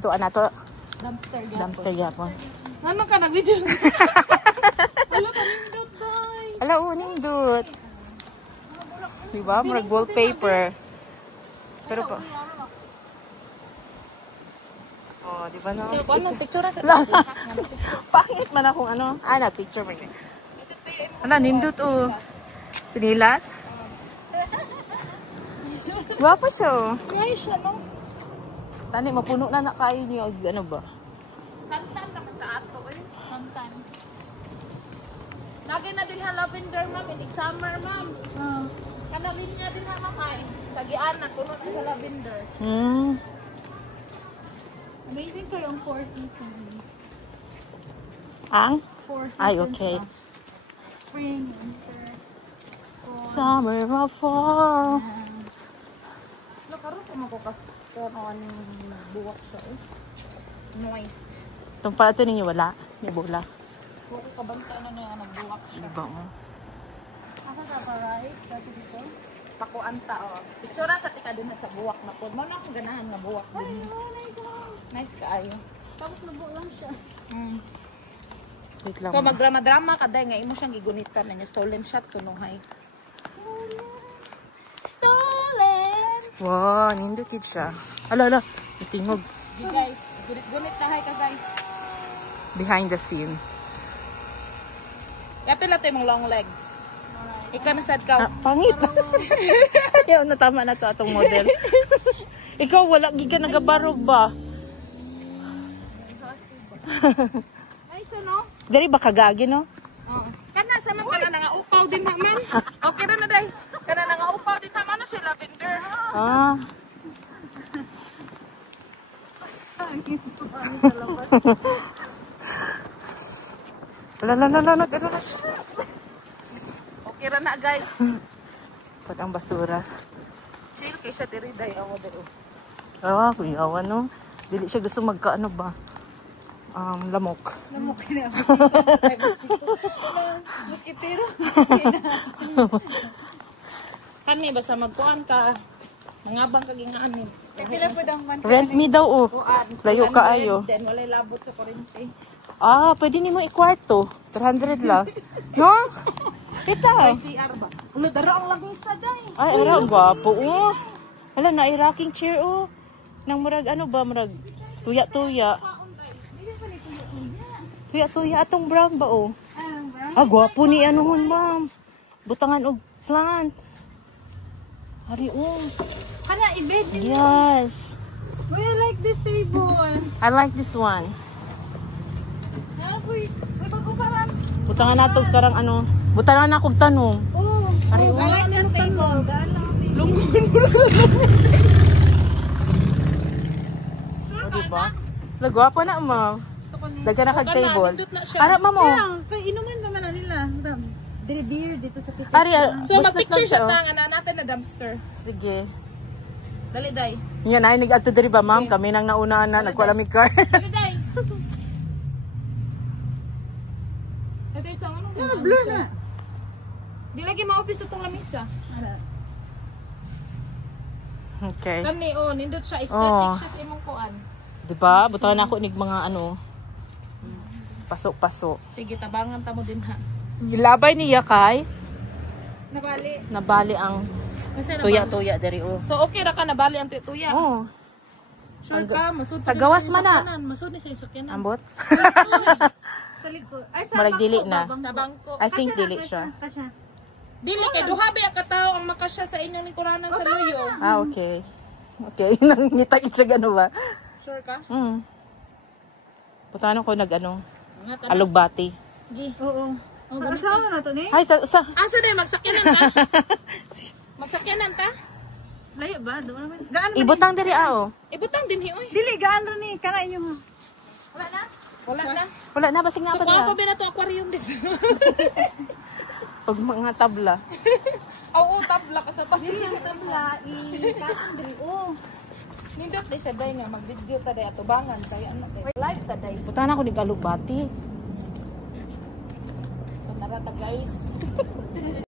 Ato, anato. Dumpster yapon. Ano ka nag-video? Hala ka nindot, day. Hala, nindot. Diba? Murag wallpaper. Pero pa. Oh, diba no? Ano, picture sa Pangit man akong ano. Nag-picture mo yun. Hala, nindot Sinilas? Gwapa siya Nice siya, no? Tani, mapuno na kayo niyo. Ano ba? Santan naman sa ato, eh. Santan. Lagi na din ha lavender, ma'am. In summer, ma'am. Kanagin niya din ha, ma'am. Sa Giana, puno na sa lavender. Amazing ko yung 4 seasons. Ang? 4 seasons. Ay, okay. Spring, winter, fall. Summer or fall. Nakaroon ko makukas. Kaya ano buwak siya, eh. Moist. Itong pala ito ninyo wala. May bula. Huwag ko kabanta na na nagbuwak siya. Diba Ako sa paray, kasi dito. Pakuanta, Picture sa tika din sa buwak na po. Mano akong ganahan na buwak din. Nice kaayo. Tapos nabuo lang siya. Wait lang. So magdrama-drama ka dahil nga imo siyang gigunitan na niya. Stolen shot ko nung hay. Stolen! Wow, nindukid siya. Ala. Itingog. Di guys, gunit na hay ka guys. Behind the scene. Kapila ito yung long legs. Ikaw na sad ka. Pangit. Ayaw, natama na to atong model. Ikaw, wala giga nagabarog ba? Ay, siya no? Dari ba kagagi, no? Oo. Kana sa man kana nga upaw din ha man. Okay ra na day. Kana nga upaw din ha man si lavender ha. Wala. Okay ra na guys. Pag ang basura. Chill kay sa diri day awa dero. Kuyawan, no? Dili siya gusto magkaano ba? Lamok. Lamok na ako. Mosquitero. Kani basta magkuan ka. Mangabang ka gingaan. Pila po daw man. Rent me daw, Layo ka ayo. Then walay labot sa kuryente. Pwede ni mo i-kwarto. 300 lang. No? Ita. CR ba? Ulo dara ang lamisa day. Ay, ara, gwapo, Hala, na-rocking chair, Nang murag, murag, tuya-tuya. Tuya-tuya, atong brown ba, gwapo ni anuhon, ma'am. Butangan og plant. Hari, Kana ibed. Yes. We like this table. I like this one. Butangan natog karang butangan na kog tanong. Hari, I like the table. Lungon. Diba? Lagwapo na, ma'am. Lagyan na kag table. Ara, ma'am, Inuman pa man nila. Diri beer dito sa kitchen. Ari, So mag-picture siya natin na dumpster. Sige. Dali day. Yan ay nag-adto diri ba, ma'am? Kami nang nauna na nagwala mi car. Dali day. Ito isang blur na. Di lagi ma-office itong lamisa. Okay. Kani nindot siya aesthetic siya sa imong kuan. Diba? Butawan ako nig mga pasok-pasok. Sige, tabangan ta mo din ha. Gilabay niya kay Nabali ang Kasi tuya-tuya diri So okay ra ka nabali ang tuya. Sure ka, masud sa gawas man na. Masud ni sa isukyanan. Ambot? Sa likod. Ay Marag dili na. Sa bangko. I think dili siya. Dili kay duha ba ka tawo ang makasya sa inyong lingkuranan sa luyo. Okay. Okay, nang nitagit siya gano ba? Sure ka? Butawan ko alugbati. Gi. Oo. Asawa na to ni? Ay, asa na magsakyanan ta? Magsakyanan ta? Layo ba? Gaan ibutang diri Ibutang din hi oy. Dili gaan ra ni kana inyo. Wala na? Wala na. Wala na basig nga So pa niya. pa ba na to aquarium din? Pag mga tabla. Oo, tabla ka sa pa. Dili ang tabla ikatan diri Nindot di siya day nga mag-video ta day atubangan kay live ta day. Butangan ako nig alugbati. So tara ta guys.